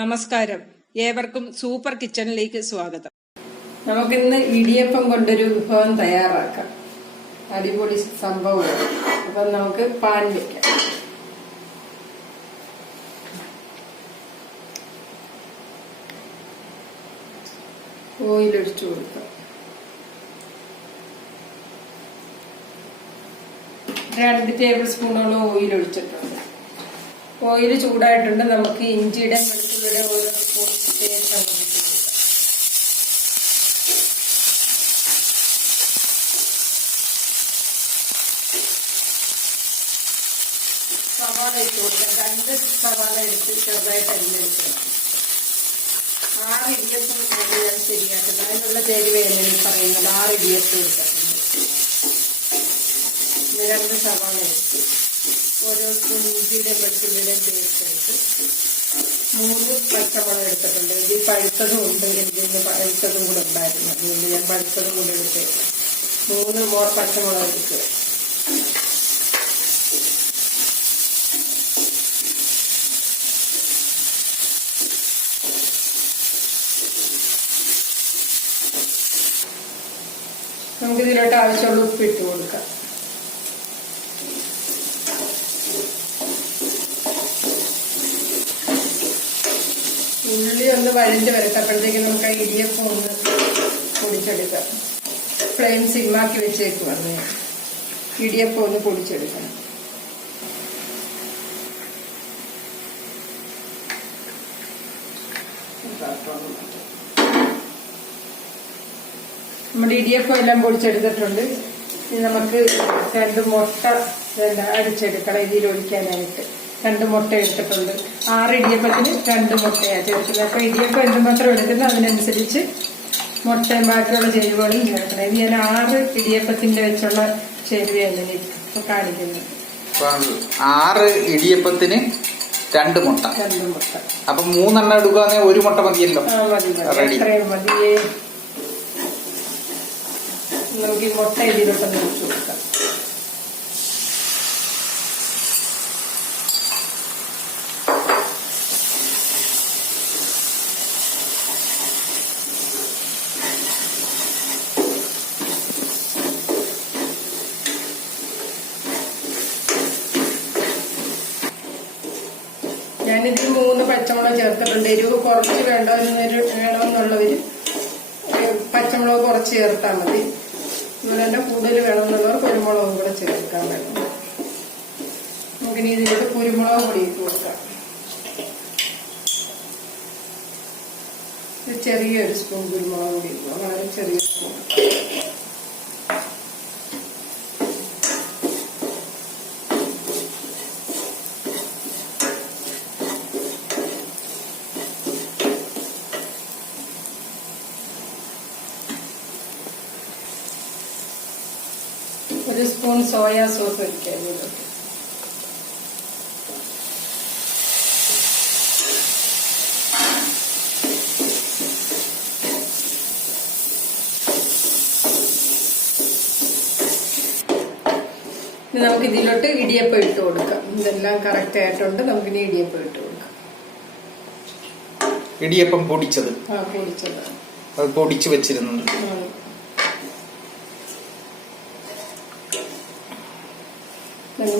നമസ്കാരം, ഏവർക്കും സൂപ്പർ കിച്ചണിലേക്ക് സ്വാഗതം. നമുക്കിന്ന് ഇടിയപ്പം കൊണ്ടൊരു വിഭവം തയ്യാറാക്കാം. അടിപൊളി സംഭവമാണ്. അപ്പം നമുക്ക് പാൻ വെക്കാം. ഓയിൽ ഒഴിച്ചു കൊടുക്കാം. 2 ടേബിൾ സ്പൂണോളം ഓയിൽ ഒഴിച്ചിട്ടുണ്ട്. ഓയിൽ ചൂടായിട്ടുണ്ട്. നമുക്ക് ഇഞ്ചിയുടെ വെളുത്തുള്ളിയുടെ ഓരോ സ്പൂൺ പേസ്റ്റ് നമുക്ക് ഇട്ട് കൊടുക്കാം. സവാള ഇട്ട് കൊടുക്കാം. 2 സവാള എടുത്ത് ചെറുതായിട്ട് അരിഞ്ഞെടുക്കണം. 6 ഇടിയപ്പം ഞാൻ ശരിയാക്കുന്നത്. അതിനുള്ള ചേരുവയാണ് ഈ പറയുന്നത്. 6 ഇടിയപ്പം എടുത്തിട്ടുണ്ട്. 2 സവാള എടുത്ത് ഓരോ സ്പൂൺ ഇഞ്ചിയുടെ വെളുത്തുള്ളിയുടെ പേസ്റ്റ് എടുത്ത് 3 പച്ചമുളക് എടുത്തിട്ടുണ്ട്. ഇത് പഴുത്തതും ഉണ്ട്, ഇതിന് പഴുത്തതും കൂടെ ഉണ്ടായിരുന്നു. അതുകൊണ്ട് ഞാൻ പഴുത്തതും കൂടെ എടുത്ത് 3 പച്ചമുളക് എടുക്കുക. നമുക്കിതിലോട്ട് ആവശ്യമുള്ള ഉപ്പിട്ട് കൊടുക്കാം. ഉള്ളി ഒന്ന് വഴണ്ട് വരട്ടപ്പോഴത്തേക്ക് നമുക്ക് ആ ഇടിയപ്പം ഒന്ന് പൊടിച്ചെടുക്കാം. ഫ്ലെയിം സിമ്മാക്കി വെച്ചേക്ക് വന്ന് ഇടിയപ്പം ഒന്ന് പൊടിച്ചെടുക്കണം. നമ്മുടെ ഇടിയപ്പം എല്ലാം പൊടിച്ചെടുത്തിട്ടുണ്ട്. ഇനി നമുക്ക് 2 മുട്ട അടിച്ചെടുക്കണം. ഇതിൽ ഒഴിക്കാനായിട്ട് 2 മുട്ട എടുത്തിട്ടുണ്ട്. 6 ഇടിയപ്പത്തിന് 2 മുട്ടയാണ് ചേർക്കുന്നത്. അപ്പൊ ഇടിയപ്പം എന്തുമാത്രം എടുക്കുന്നത് അതിനനുസരിച്ച് മുട്ടയും ബാക്കിയുള്ള ചേരുവകളും ചേർക്കണം. ഇത് ഞാൻ 6 ഇടിയപ്പത്തിന്റെ വെച്ചുള്ള ചേരുവയാണ് ഇപ്പൊ കാണിക്കുന്നത്. 6 ഇടിയപ്പത്തിന് 2 മുട്ട. 2 മുട്ട. അപ്പൊ 3 എണ്ണം എടുക്കുകയാണെങ്കിൽ 1 മുട്ട മതിയല്ലോ. എത്രയും മതിയേ. നമുക്ക് ഈ മുട്ട ഇതിലോട്ടൊന്ന് ഒഴിച്ചു കൊടുക്കാം. ഞാനിതിൽ 3 പച്ചമുളക് ചേർത്തിട്ടുണ്ട്. എരിവ് കുറച്ച് വേണമെന്നുള്ളവര് പച്ചമുളക് കുറച്ച് ചേർത്താൽ മതി. അതുപോലെ തന്നെ കൂടുതൽ വേണമെന്നുള്ളവർ കുരുമുളകും കൂടെ ചേർക്കാൻ വേണം. നമുക്കിനി ഇതിലോട്ട് കുരുമുളക് പൊടി ഇട്ട് കൊടുക്കാം. ചെറിയൊരു സ്പൂൺ കുരുമുളക് പൊടി ഇട്ടു. വളരെ ചെറിയ സ്പൂൺ. ഒരു സ്പൂൺ സോയാ സോസ് ഒഴിക്കാം ഇതിലോട്ട്. നമുക്ക് ഇതിലോട്ട് ഇടിയപ്പം ഇട്ട് കൊടുക്കാം. ഇതെല്ലാം കറക്റ്റ് ആയിട്ടുണ്ട്. നമുക്കിനി ഇടിയപ്പം ഇട്ട് കൊടുക്കാം. ഇടിയപ്പം പൊടിച്ചത്. പൊടിച്ചത് അത് പൊടിച്ചു വെച്ചിരുന്നത്.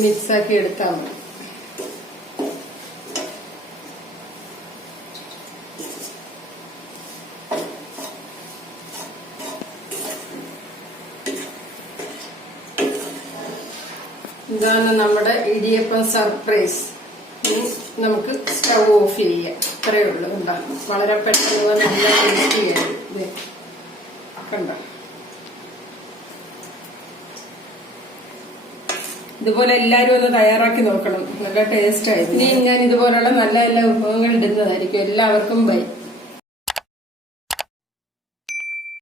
മിക്സാക്കി എടുത്താൽ മതി. ഇതാണ് നമ്മുടെ ഇടിയപ്പം സർപ്രൈസ്. നമുക്ക് സ്റ്റവ് ഓഫ് ചെയ്യാം. ഇത്രയേ ഉള്ളൂ. ഉണ്ടാകും വളരെ പെട്ടെന്ന് നല്ല ടേസ്റ്റി ആയി. കണ്ടോ, ഇതുപോലെ എല്ലാവരും ഒന്ന് തയ്യാറാക്കി നോക്കണം. നല്ല ടേസ്റ്റ് ആയിരുന്നു. ഇനി ഞാൻ ഇതുപോലുള്ള നല്ല നല്ല വിഭവങ്ങൾ ഇടുന്നതായിരിക്കും. എല്ലാവർക്കും ബൈ.